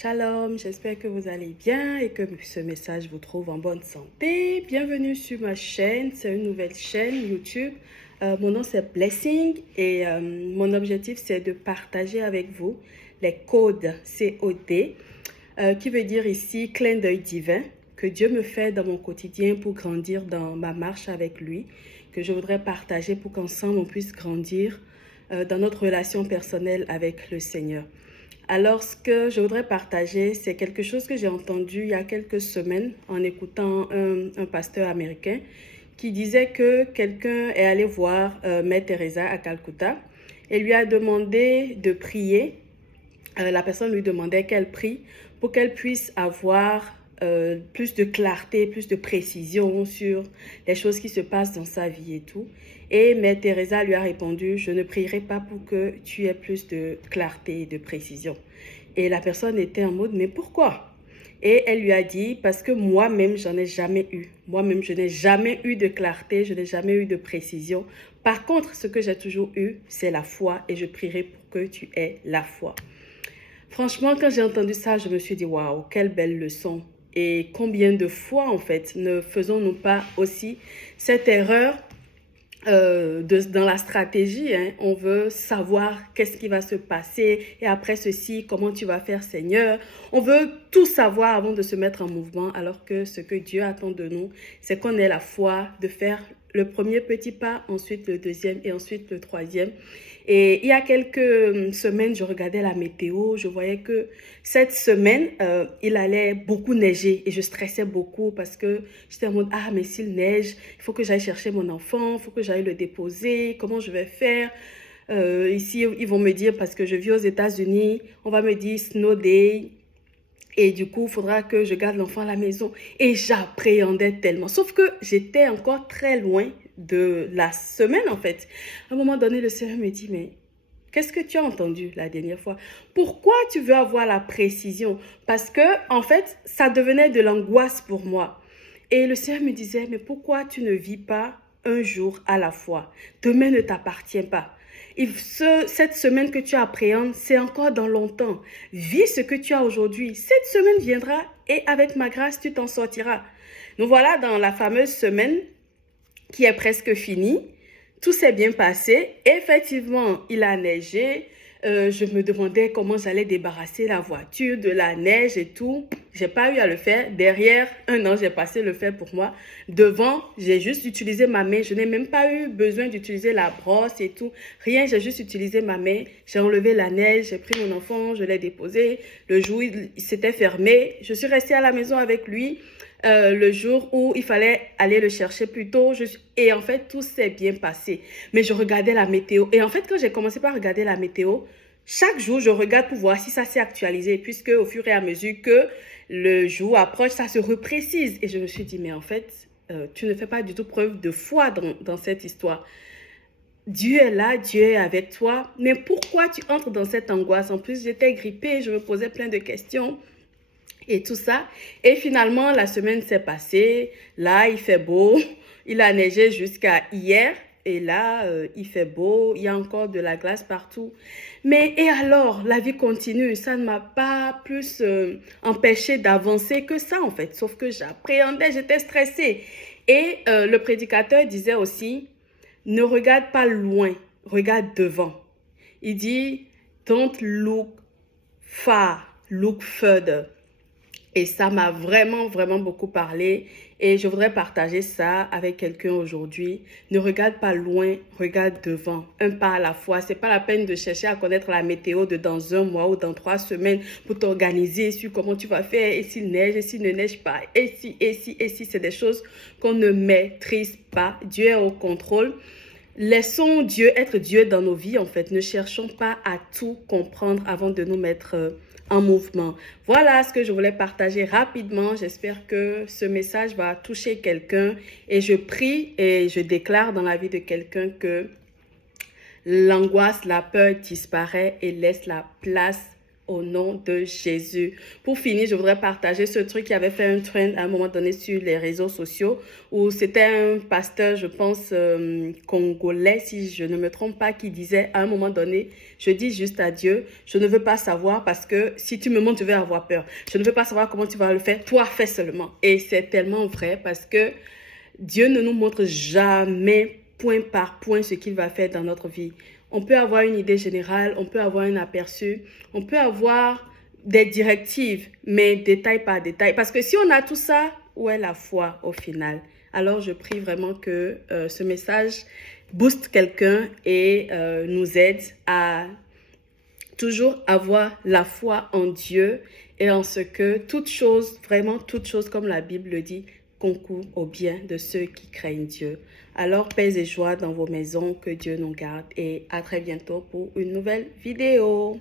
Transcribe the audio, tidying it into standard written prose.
Shalom, j'espère que vous allez bien et que ce message vous trouve en bonne santé. Bienvenue sur ma chaîne, c'est une nouvelle chaîne YouTube. Mon nom c'est Blessing et mon objectif c'est de partager avec vous les codes COD, qui veut dire ici clin d'œil divin, que Dieu me fait dans mon quotidien pour grandir dans ma marche avec lui, que je voudrais partager pour qu'ensemble on puisse grandir dans notre relation personnelle avec le Seigneur. Alors, ce que je voudrais partager, c'est quelque chose que j'ai entendu il y a quelques semaines en écoutant un pasteur américain qui disait que quelqu'un est allé voir Mère Teresa à Calcutta et lui a demandé de prier. La personne lui demandait qu'elle prie pour qu'elle puisse avoir plus de clarté, plus de précision sur les choses qui se passent dans sa vie et tout. Et Mère Teresa lui a répondu, je ne prierai pas pour que tu aies plus de clarté et de précision. Et la personne était en mode, mais pourquoi? Et elle lui a dit, parce que moi-même, j'en ai jamais eu. Moi-même, je n'ai jamais eu de clarté, je n'ai jamais eu de précision. Par contre, ce que j'ai toujours eu, c'est la foi et je prierai pour que tu aies la foi. Franchement, quand j'ai entendu ça, je me suis dit, waouh, quelle belle leçon. Et combien de fois, en fait, ne faisons-nous pas aussi cette erreur dans la stratégie, hein? On veut savoir qu'est-ce qui va se passer et après ceci, comment tu vas faire, Seigneur. On veut tout savoir avant de se mettre en mouvement, alors que ce que Dieu attend de nous, c'est qu'on ait la foi de faire le premier petit pas, ensuite le deuxième et ensuite le troisième. Et il y a quelques semaines, je regardais la météo, je voyais que cette semaine, il allait beaucoup neiger et je stressais beaucoup parce que j'étais en mode, ah, mais s'il neige, il faut que j'aille chercher mon enfant, il faut que j'aille le déposer, comment je vais faire? Ici, ils vont me dire, parce que je vis aux États-Unis, on va me dire snow day. Et du coup, il faudra que je garde l'enfant à la maison. Et j'appréhendais tellement. Sauf que j'étais encore très loin de la semaine, en fait. À un moment donné, le Seigneur me dit, mais qu'est-ce que tu as entendu la dernière fois? Pourquoi tu veux avoir la précision? Parce que, en fait, ça devenait de l'angoisse pour moi. Et le Seigneur me disait, mais pourquoi tu ne vis pas un jour à la fois? Demain ne t'appartient pas. Cette semaine que tu appréhendes, c'est encore dans longtemps. Vis ce que tu as aujourd'hui. Cette semaine viendra et avec ma grâce, tu t'en sortiras. Nous voilà dans la fameuse semaine qui est presque finie. Tout s'est bien passé. Effectivement, il a neigé. Je me demandais comment j'allais débarrasser la voiture de la neige et tout. J'ai pas eu à le faire. Derrière, un an, j'ai passé le faire pour moi. Devant, j'ai juste utilisé ma main. Je n'ai même pas eu besoin d'utiliser la brosse et tout. Rien, j'ai juste utilisé ma main. J'ai enlevé la neige, j'ai pris mon enfant, je l'ai déposé. Le jour, il s'était fermé. Je suis restée à la maison avec lui. Le jour où il fallait aller le chercher plus tôt. Et en fait, tout s'est bien passé. Mais je regardais la météo. Et en fait, quand j'ai commencé par regarder la météo, chaque jour, je regarde pour voir si ça s'est actualisé. Puisque au fur et à mesure que le jour approche, ça se reprécise. Et je me suis dit, mais en fait, tu ne fais pas du tout preuve de foi dans cette histoire. Dieu est là, Dieu est avec toi. Mais pourquoi tu entres dans cette angoisse? En plus, j'étais grippée, je me posais plein de questions. Et tout ça. Et finalement, la semaine s'est passée. Là, il fait beau. Il a neigé jusqu'à hier. Et là, il fait beau. Il y a encore de la glace partout. Mais et alors, la vie continue. Ça ne m'a pas plus empêché d'avancer que ça, en fait. Sauf que j'appréhendais, j'étais stressée. Et le prédicateur disait aussi, ne regarde pas loin, regarde devant. Il dit, don't look far, look further. Et ça m'a vraiment, vraiment beaucoup parlé. Et je voudrais partager ça avec quelqu'un aujourd'hui. Ne regarde pas loin, regarde devant. Un pas à la fois. C'est pas la peine de chercher à connaître la météo de dans un mois ou dans 3 semaines pour t'organiser sur comment tu vas faire. Et s'il neige, et s'il ne neige pas. Et si. C'est des choses qu'on ne maîtrise pas. Dieu est au contrôle. Laissons Dieu être Dieu dans nos vies, en fait. Ne cherchons pas à tout comprendre avant de nous mettre en mouvement. Voilà ce que je voulais partager rapidement. J'espère que ce message va toucher quelqu'un et je prie et je déclare dans la vie de quelqu'un que l'angoisse, la peur disparaît et laisse la place au nom de Jésus. Pour finir, je voudrais partager ce truc qui avait fait un trend à un moment donné sur les réseaux sociaux où c'était un pasteur, je pense, congolais, si je ne me trompe pas, qui disait à un moment donné, je dis juste à Dieu, je ne veux pas savoir parce que si tu me montres, je vais avoir peur. Je ne veux pas savoir comment tu vas le faire, toi fais seulement. Et c'est tellement vrai parce que Dieu ne nous montre jamais point par point ce qu'il va faire dans notre vie. On peut avoir une idée générale, on peut avoir un aperçu, on peut avoir des directives, mais détail par détail. Parce que si on a tout ça, où est la foi au final? Alors je prie vraiment que ce message booste quelqu'un et nous aide à toujours avoir la foi en Dieu et en ce que toute chose, vraiment toute chose, comme la Bible le dit, concourt au bien de ceux qui craignent Dieu. Alors, paix et joie dans vos maisons, que Dieu nous garde et à très bientôt pour une nouvelle vidéo.